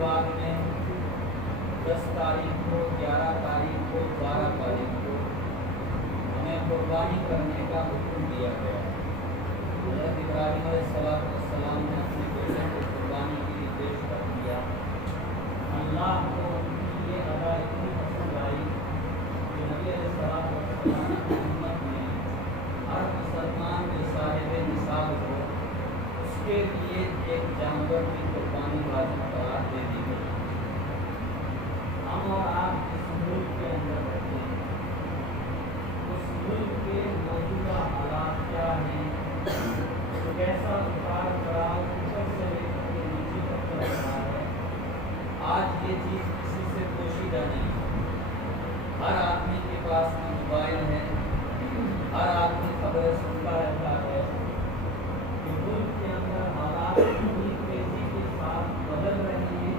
بعد میں 10 تاریخ کو 11 تاریخ کو 12 تاریخ کو ہمیں قربانی کرنے کا حکم دیا گیا۔ حضرت ابراہیم علیہ السلام نے اپنے بیٹے کو قربانی کے لیے پیش کر دیا۔ اللہ کو یہ ادا اتنی پسند آئی کہ نبی علیہ السلام کی امت میں ہر مسلمان جو صاحب نصاب ہو اس کے لیے ایک جانور کی قربانی واجب قرار دے دی گئی۔ ہم اور آپ جس ملک کے اندر رہتے ہیں اس ملک کے موجودہ حالات کیا ہیں، کیسا اتار چڑھاؤ اوپر سے لے کر کے نیچے تک چل رہا ہے، آج یہ چیز کسی سے پوشیدہ نہیں ہے۔ ہر آدمی کے پاس میں موبائل ہے، ہر آدمی خبریں سنتا رہتا ہے کہ ملک کے اندر حالات کتنی تیزی کے ساتھ بدل رہے ہیں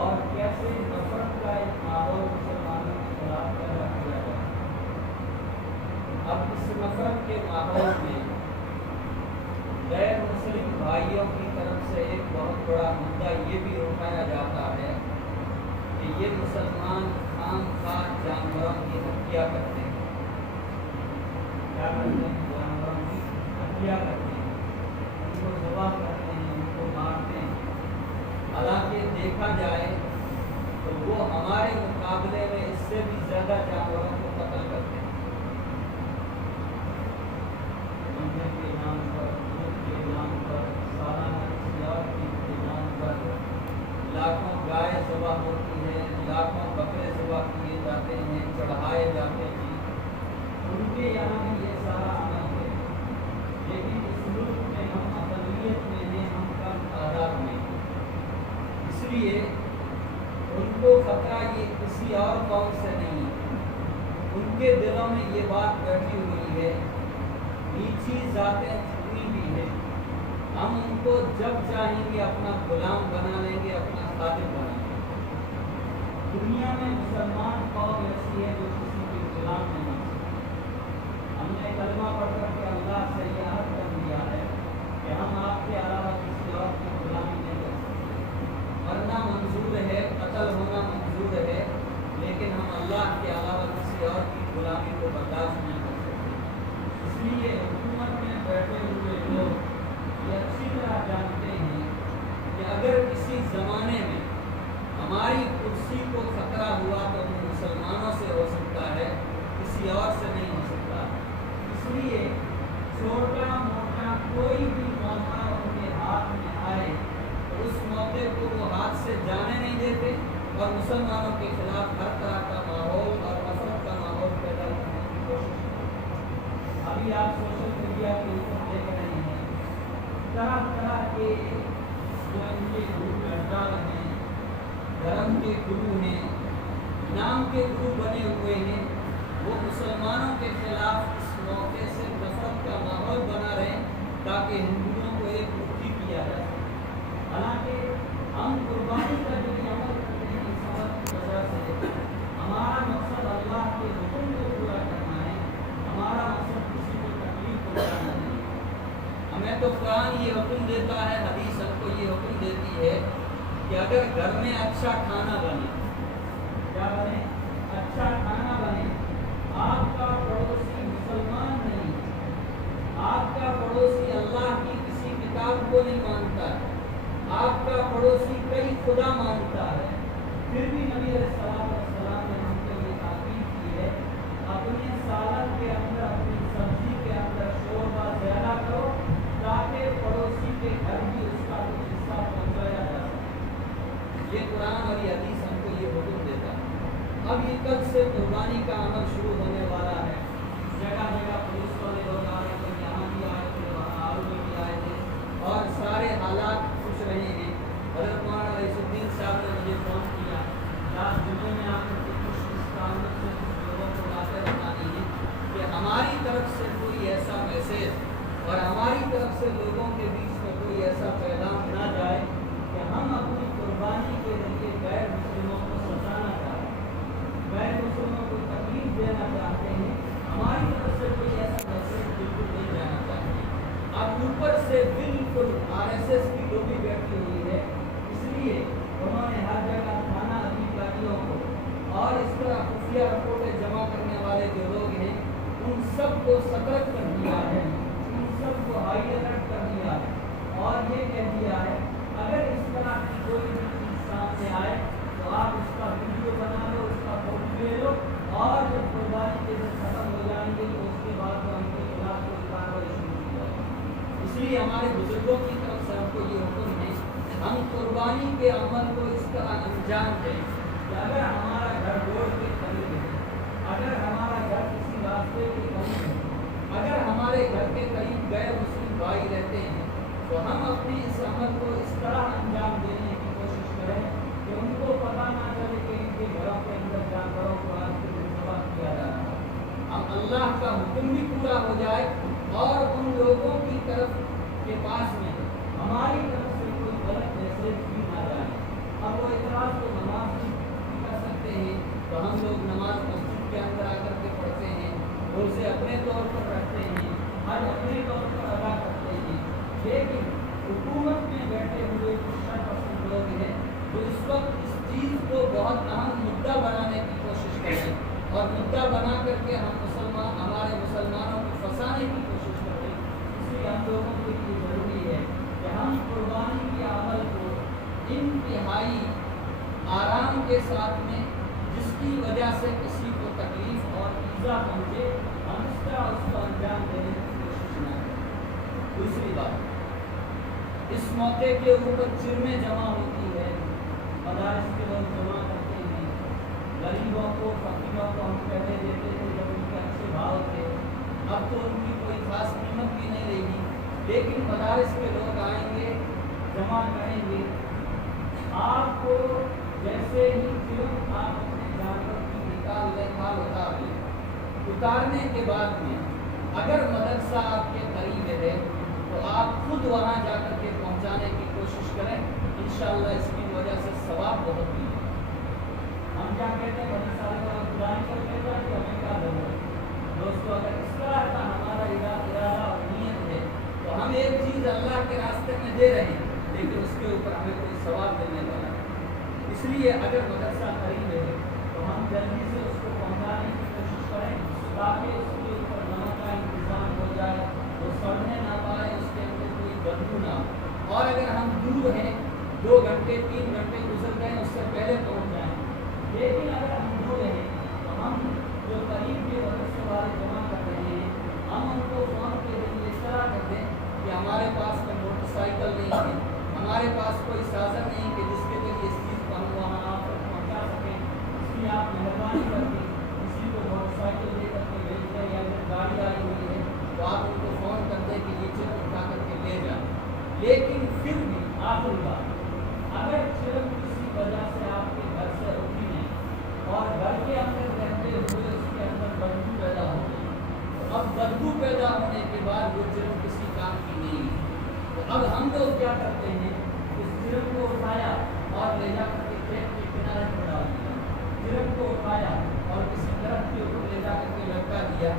اور کیسے نفرت کا ایک ماحول مسلمانوں کے خلاف پیدا کیا جاتا ہے۔ اب اس نفرت کے ماحول میں غیر مسلم بھائیوں کی طرف سے ایک بہت بڑا مدعا یہ بھی اٹھایا جاتا ہے کہ یہ مسلمان خام خواہ جانوروں کی ہتیا کرتے ہیں۔ کیا کرتے ہیں؟ جانوروں کی ہتیا کرتے ہیں، ان کو ذبح کرتے ہیں، ان کو مارتے ہیں۔ حالانکہ دیکھا جائے تو وہ ہمارے مقابلے میں اس سے بھی زیادہ جانوروں کو قتل کرتے ہیں۔ مندر کے نام پر، ملک کے نام پر، سالانہ کسی اور چیز کے نام پر لاکھوں گائے ذبح ہوتی ہے، لاکھوں بکرے ذبح کیے جاتے ہیں، چڑھائے جاتے ہیں۔ ان کے یہاں بھی یہ سارا عمل ہے، لیکن اس ملک میں ہم اقلیت میں ہیں، ہم کم تعداد میں ہیں، اس لیے ان کو خطرہ یہ کسی اور قوم سے نہیں ہے۔ ان کے دلوں میں یہ بات بیٹھی ہوئی ہے، نیچی ذاتیں جتنی بھی ہیں ہم ان کو جب چاہیں گے اپنا غلام بنا لیں گے، اپنا خادم بنا لیں گے۔ دنیا میں مسلمان قوم ایسی ہے جو کسی کے غلام نہیں ہے۔ ہم نے کلمہ پڑھ کر کے اللہ سے یہ عہد کر دیا ہے کہ ہم آپ کے علاوہ کسی اور کی غلامی نہیں کر سکتے۔ مرنا منظور ہے، قتل ہونا منظور ہے، لیکن ہم اللہ کے علاوہ کسی اور کی غلامی کو برداشت نہیں کر سکتے۔ اس لیے حکومت میں بیٹھے ہوئے لوگ یہ اچھی طرح جانتے ہیں کہ اگر کسی زمانے میں ہماری کرسی کو خطرہ ہوا تو وہ مسلمانوں سے ہو سکتا ہے، کسی اور سے نہیں ہو سکتا۔ اس لیے چھوٹا موٹا کوئی بھی موقع ان کے ہاتھ میں آئے تو اس موقع کو وہ ہاتھ سے جانے نہیں دیتے اور مسلمانوں کے خلاف ہر طرح کا ماحول اور نفرت کا ماحول پیدا کرنے کی کوشش کرتے ہیں۔ ابھی آپ سوشل میڈیا کے اوپر دیکھ رہے ہیں طرح طرح کے جو ان کے گروپ اڈال ہیں، دھرم کے گرو ہیں، نام کے گرو بنے ہوئے ہیں، وہ مسلمانوں کے خلاف اس موقع سے نفرت کا ماحول بنا رہے ہیں تاکہ ہندوؤں کو ایک مٹھی کیا جائے۔ حالانکہ ہم قربانی کا جو عمل کرتے ہیں اس عمل کی وجہ سے ہمارا مقصد اللہ کے حکم کو پورا کرنا ہے، ہمارا مقصد کسی کو تکلیف پہنچانا نہیں۔ ہمیں تو قرآن یہ حکم دیتا ہے، حدیث ہم کو یہ حکم دیتی ہے کہ اگر گھر میں اچھا کھانا بنے، کیا بنے؟ اچھا کھانا بنے، آپ کا پڑوسی مسلمان نہیں، آپ کا پڑوسی اللہ کی کسی کتاب کو نہیں مانتا ہے، آپ کا پڑوسی کئی خدا مانتا ہے، پھر بھی نبی علیہ السلام نے ہم کو یہ تاکید کی ہے اپنے سالن کے اندر، اپنی سبزی کے اندر شوربہ زیادہ کرو تاکہ پڑوسی کے گھر بھی اس کا کچھ حصہ پہنچایا جا سکے۔ یہ قرآن اور یہ حدیث ہم کو یہ حکم دیتا ہے۔ اب یہ کل سے قربانی کا عمل شروع ہونے والا ہے۔ جگہ جگہ پولیس والے لوگ آ رہے تھے، یہاں بھی آئے تھے، وہاں آلو میں بھی آئے تھے اور سارے حالات پوچھ رہے ہیں۔ حضرت مولانا رئیس الدین صاحب نے مجھے فون کیا، لاسٹ جمعے میں آپ نے کچھ اس تعلق سے کچھ لوگوں کو باتیں بتانی ہیں کہ ہماری طرف سے کوئی ایسا میسیج اور ہماری طرف سے لوگوں کے بیچ میں کوئی ایسا پیغام نہ جائے کہ ہم اپنی قربانی کے ذریعے غیر مسلموں کو ستانا چاہتے ہیں، غیر مسلموں کو تکلیف دینا چاہتے ہیں، ہماری طرف سے کوئی ایسا میسیج بالکل نہیں جانا چاہتے۔ اب اوپر سے بالکل RSS کی لوبی بیٹھی ہوئی ہے، اس لیے اور اس طرح خفیہ رپورٹیں جمع کرنے والے جو لوگ ہیں ان سب کو سترک کر دیا ہے، ان سب کو ہائی الرٹ کر دیا ہے اور یہ کہہ دیا ہے اگر اس طرح کی کوئی بھی چیز سامنے آئے تو آپ اس کا ویڈیو بنا لو، اس کا فوٹو لے لو، اور جب قربانی کے دن ختم ہو جائیں گے تو اس کے بعد تو ہم کے خلاف کوئی کارروائی شروع کی جائے گی۔ اس لیے ہمارے بزرگوں کی طرف سے ہم کو یہ حکم ہے ہم قربانی کے عمل کو اس طرح انجام دیں کہ اگر ہمارا گھر روڈ کے قریب ہے، اگر ہمارا گھر کسی راستے کے قریب ہے، اگر ہمارے گھر کے قریب غیر مسلم بھائی رہتے ہیں تو ہم اپنے اس عمل کو اس طرح انجام دینے کی کوشش کریں کہ ان کو پتہ نہ چلے کہ ان کے گھروں کے اندر جانوروں کو آج کے دن ذبح کیا جا رہا ہے۔ اب اللہ کا حکم بھی پورا ہو جائے اور ان لوگوں کی طرف کے پاس میں ہماری طرف سے کوئی غلط میسج بھی نہ جائے۔ اب وہ اعتراض تو نماز بھی کر سکتے ہیں تو ہم لوگ نماز مسجد کے اندر آ کر کے پڑھتے ہیں، روزے اپنے طور پر رکھتے ہیں، حج اپنے طور پر ادا کرتے ہیں، لیکن حکومت میں بیٹھے ہوئے کچھ شرپسند لوگ ہیں جو اس وقت اس چیز کو بہت اہم مدعا بنانے کی کوشش کریں اور مدعا بنا کر کے ہمارے مسلمانوں کو پھنسانے کی کوشش کریں۔ اس لیے ہم لوگوں کے لیے ضروری ہے کہ ہم قربانی کے عمل کو انتہائی آرام کے ساتھ میں، جس کی وجہ سے کسی کو تکلیف اور ایذا پہنچے، ہم اس طرح اس کو انجام دینے کی کوشش نہ کریں۔ دوسری بات، اس موقع کے اوپر جرمیں جمع ہوتی ہے، مدارس کے لوگ جمع کرتے ہیں، غریبوں کو فقیروں کو ہم پہلے دیتے تھے جب ان کے اچھے بھاؤ تھے، اب تو ان کی کوئی خاص قیمت بھی نہیں رہے گی، لیکن مدارس کے لوگ آئیں گے، جمع کریں گے۔ آپ کو جیسے ہی جرم آپ اپنے جانور کی نکال لیں، کھال اتار لیں، اتارنے کے بعد میں اگر مدرسہ آپ کے قریب ہے تو آپ خود وہاں جا کر کے پہنچانے کی کوشش کریں، انشاءاللہ اس کی وجہ سے ثواب بہت ملے۔ ہم کیا کہتے ہیں بڑی سارے کا خدائی کر کہتا ہے کہ ہمیں کیا ضرورت؟ دوستو اگر اس طرح کا ہمارا ارادہ اور نیت ہے تو ہم ایک چیز اللہ کے راستے میں دے رہے ہیں لیکن اس کے اوپر ہمیں کوئی ثواب ملنے والا ہے۔ اس لیے اگر مدرسہ قریب ہے تو ہم جلدی سے اس کو پہنچانے کی کوشش کریں تاکہ اس کے اوپر نمک کا انتظام ہو جائے، وہ سڑنے نہ پائے، اس کے اندر کوئی بدبو نہ ہو۔ اور اگر ہم دور ہیں، 2 گھنٹے 3 گھنٹے گزر گئے، اس سے پہلے پہنچ جائیں، لیکن اگر ہم دور ہیں تو ہم جو قریب کے مدرسے والے جمع کر رہے ہیں ہم ان کو فون کے ذریعے اس طرح کر دیں کہ ہمارے پاس کوئی موٹر سائیکل نہیں ہے، ہمارے پاس کوئی سازن نہیں کہ جس کے ذریعے اس چیز کو ہم وہاں آپ تک پہنچا سکیں، اس لیے آپ مہربانی کر کے کسی کو موٹر سائیکل دے کر کے بھیج دیں، یا اگر گاڑی آئی ہوئی ہے تو آپ ان کو فون کر دیں کہ یہ چرم اٹھا کر کے لے جائیں۔ لیکن پھر بھی آخری بات، اگر چرم کسی وجہ سے آپ کے گھر سے اٹھی نہیں اور گھر کے اندر رہتے ہوئے اس کے اندر بدبو پیدا ہو گئی، تو اب بدبو پیدا ہونے کے بعد وہ چرم کسی کام کی نہیں ہے، تو اب ہم لوگ کیا کرتے ہیں، اس چرم کو اٹھایا اور لے جا کر کے کھیت کے کنارے پر ڈال دیا، چرم کو اٹھایا اور کسی درخت کے اوپر لے جا کر کے لٹکا دیا۔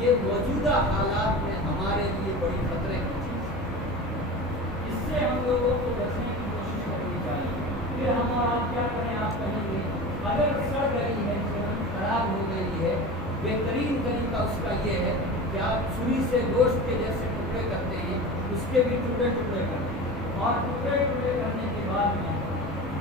یہ موجودہ حالات میں ہمارے لیے بڑی خطرے کی چیز ہے، اس سے ہم لوگوں کو بچنے کی کوشش کرنی چاہیے۔ پھر ہم اور آپ کیا کریں، آپ کہیں گے اگر سڑ گئی ہے، خراب ہو گئی ہے، بہترین طریقہ اس کا یہ ہے کہ آپ چھری سے گوشت کے جیسے ٹکڑے کرتے ہیں، اس کے بھی ٹکڑے ٹکڑے کرتے ہیں، اور ٹکڑے ٹکڑے کرنے کے بعد میں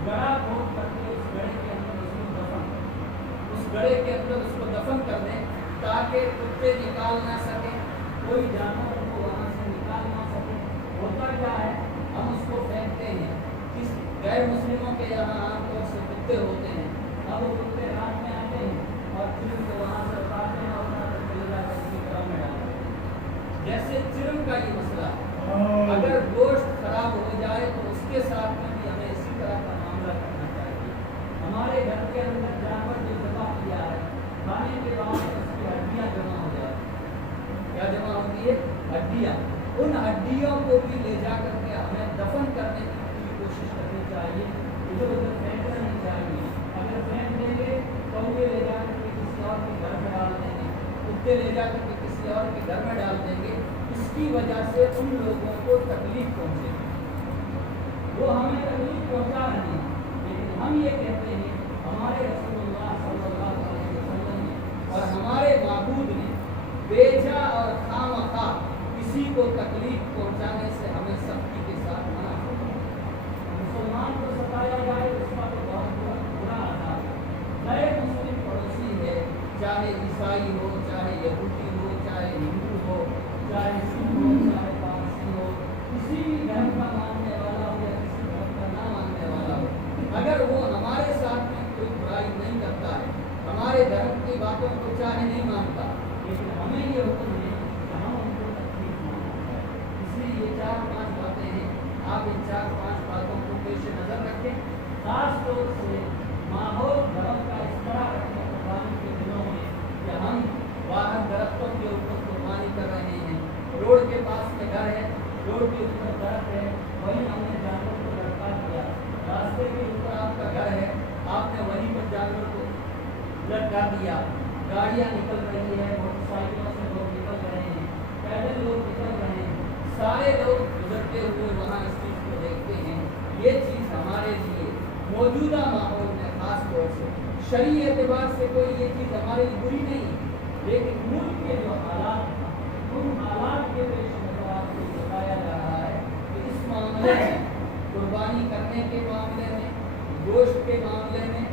گڑا کھود کر کے اس گڑے کے اندر اس کو دفن کر دیں، اس گڑے کے اندر اس کو دفن کر دیں تاکہ کتے نکال نہ سکیں، کوئی جانور کو وہاں سے نکال نہ سکے۔ ہوتا کیا ہے، ہم اس کو پھینکتے ہیں، کس غیر مسلموں کے یہاں عام طور سے کتے ہوتے ہیں، اب وہ کتے رات میں آتے ہیں اور چرم کو وہاں سے اتارتے ہیں اور وہاں سے چلے جا کر کے گھروں میں ڈالتے ہیں۔ جیسے چرم کا یہ مسئلہ ہے، اگر گوشت خراب ہو جائے تو اس کے ساتھ میں بھی ہمیں اسی طرح کا معاملہ کرنا چاہیے۔ ہمارے گھر کے اندر جانور جو ذبح کیا ہے، کھانے کے بعد اس کی ہڈیاں جمع ہو جاتی ہیں، کیا جمع ہوتی ہے؟ ہڈیاں۔ ان ہڈیوں کو بھی لے جا کر کے ہمیں دفن کرنے کی پوری کوشش کرنی چاہیے، ادھر ادھر پھینکنا نہیں چاہیے۔ اگر پھینک دیں گے تو یہ لے جا کر کے کسی اور کے گھر میں ڈال دیں گے، کتے لے جا کر کے کسی اور کے گھر میں ڈال دیں گے، اس کی وجہ سے ان لوگوں کو تکلیف پہنچے گی۔ وہ ہمیں تکلیف پہنچا رہے ہیں، لیکن ہم یہ کہتے ہیں ہمارے رسول اللہ صلی اور ہمارے معبود نے بیجا اور خامخواہ کسی کو تکلیف پہنچانے سے ہمیں سختی کے ساتھ منع فرمایا۔ مسلمان کو ستایا جائے اس کا تو بہت برا عذاب ہے۔ غیر مسلم پڑوسی ہے، چاہے عیسائی ہو، چاہے یہودی ہو، چاہے ہندو ہو، چاہے سکھ ہو، چاہے پارسی ہو، کسی بھی دھرم کا ماننے والا ہو یا کسی دھرم کا نہ ماننے والا ہو، اگر وہ ہمارے ساتھ میں کوئی برائی نہیں کرتا ہے، ہمارے دھرم کی باتوں کو چاہے نہیں مانتا، لیکن ہمیں یہ حکم ہے کہ ہم ان کو تکلیف نہ پہنچائیں۔ اس لیے یہ 4-5 باتیں ہیں، آپ ان 4-5 باتوں کو پیش نظر رکھیں۔ خاص طور سے ماحول گھروں کا اس طرح رکھیں قربانی کے دنوں میں کہ ہم باہر درختوں کے اوپر قربانی کر رہے ہیں، روڈ کے پاس میں گھر ہے، روڈ کے اوپر درخت ہے، وہیں ہم نے جانور کو لٹکا دیا، راستے کے اوپر آپ کا گھر ہے، آپ نے وہیں پر جانور کو لٹکا دیا، گاڑیاں نکل رہی ہے، موٹر سائیکلوں سے لوگ نکل رہے ہیں، پیدل لوگ نکل رہے ہیں، سارے لوگ گزرتے ہوئے وہاں اس چیز کو دیکھتے ہیں۔ یہ چیز ہمارے لیے موجودہ ماحول میں خاص طور سے شرعی اعتبار سے کوئی یہ چیز ہمارے لیے بری نہیں ہے، لیکن ملک کے جو حالات ہیں ان حالات کے پیش نظر آپ کو بتایا جا رہا ہے کہ اس معاملے میں، قربانی کرنے کے معاملے میں، گوشت کے معاملے میں،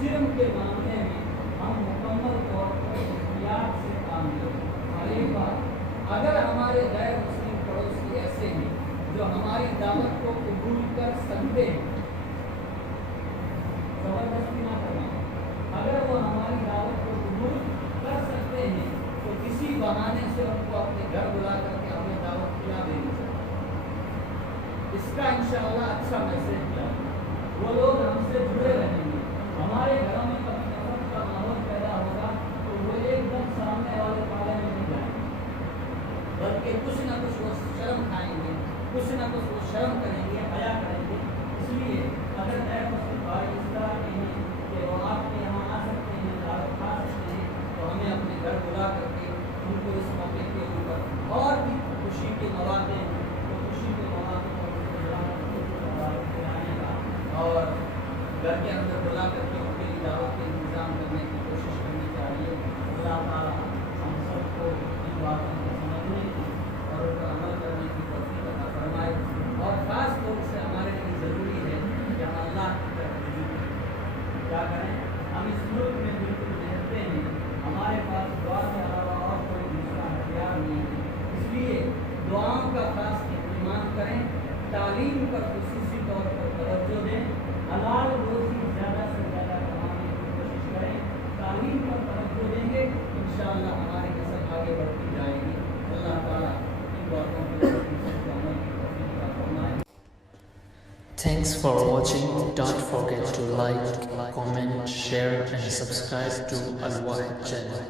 جرم کے معاملے میں ہم مکمل طور پر احتیاط سے کام کریں۔ اور ایک بات، اگر ہمارے غیر مسلم پڑوسی ایسے ہیں جو ہماری دعوت کو قبول کر سکتے ہیں، زبردستی نہ کرنا، اگر وہ ہماری دعوت کو قبول کر سکتے ہیں تو کسی بہانے سے ان کو اپنے گھر بلا کر کے ہمیں دعوت کھلا دینی چاہیے۔ اس کا انشاءاللہ اچھا میسج جائے، وہ لوگ ہم سے جڑے رہیں گے، ہمارے گھروں میں کبھی نفرت کا ماحول پیدا ہوگا تو وہ ایک دم سامنے والے پالے میں نہیں جائیں گے، بلکہ کچھ نہ کچھ وہ شرم کھائیں گے، کچھ نہ کچھ وہ شرم کریں گے، حیا کریں گے۔ اس لیے اگر غیر مسلم بھائی اس طرح کے ہیں کہ وہ آپ کے یہاں آ سکتے ہیں، دعوت کھا سکتے ہیں، تو ہمیں اپنے گھر بلا کر کے ان کو اس موقع کے اوپر اور بھی خوشی کے مواقع ہیں تو خوشی کے مواقع پر ان کو دعوت کرانے کا اور گھر کے اندر بلا کر کے ان کے لیے دعوت کا انتظام کرنے کی کوشش کرنی چاہیے۔ اللہ تعالیٰ ہم سب کو ان باتوں کو سمجھنے کی اور ان پر عمل کرنے کی توفیق عطا فرمائے، اور خاص طور سے ہمارے لیے ضروری ہے کہ ہم اللہ کی طرف رجوع کریں۔ کیا کریں؟ ہم اس ملک میں بالکل رہتے ہیں، ہمارے پاس دعا کے علاوہ اور کوئی دوسرا ہتھیار نہیں ہے، اس لیے دعاؤں کا خاص اہتمام کریں، تعلیم پر خصوصی طور پر توجہ دیں، حلال روزی زیادہ سے زیادہ کمانے کی کوشش کریں، تعلیم پر توجہ دیں گے انشاءاللہ ہماری نسل آگے بڑھتی جائے گی۔ اللہ تعالیٰ ان باتوں کو عمل کی توفیق عطا فرمائے۔ Thanks for watching. Don't forget to like, comment, share and subscribe to Al Wahid channel.